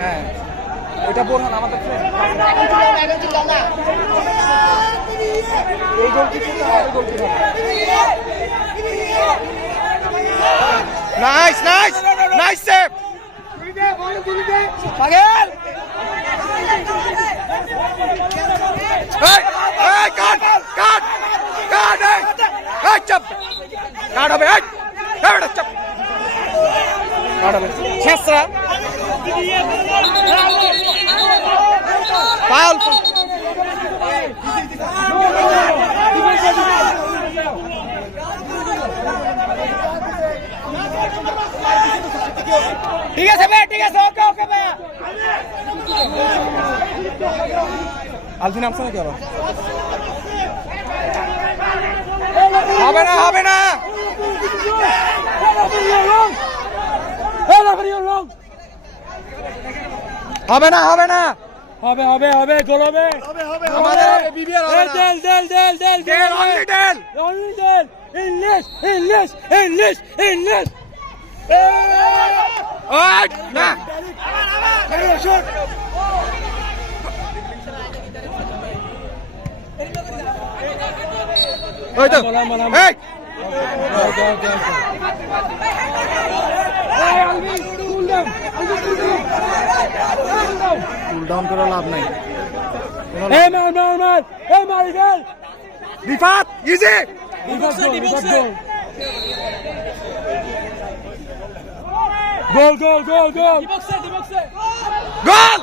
হ্যাঁ ওইটা বোরহান আমাদের ফ্রেন্ড এই goalkeeper nice nice nice save পাগল এই এই কাট কাট কাট এই চাপ কাট হবে এই বেটা চাপ কাট হবে ছেসরা ফাউল ঠিক আছে ভাই ঠিক আছে ওকে ওকে ভাই আলফিন আমসা নাকি আবার হবে না হবে না হবে না হবে না হবে হবে হবে গোল হবে আমাদের বিবিআর হবে না দেল দেল দেল দেল দেল অনলি দেল অনলি দেল ইংলিশ ইংলিশ ইংলিশ ইংলিশ ওই না ওই তো এই কুল ডাউন করে লাভ নাই এই মার মার মার এই মার গেল রিফাত ইজি গোল গোল গোল গোল গোল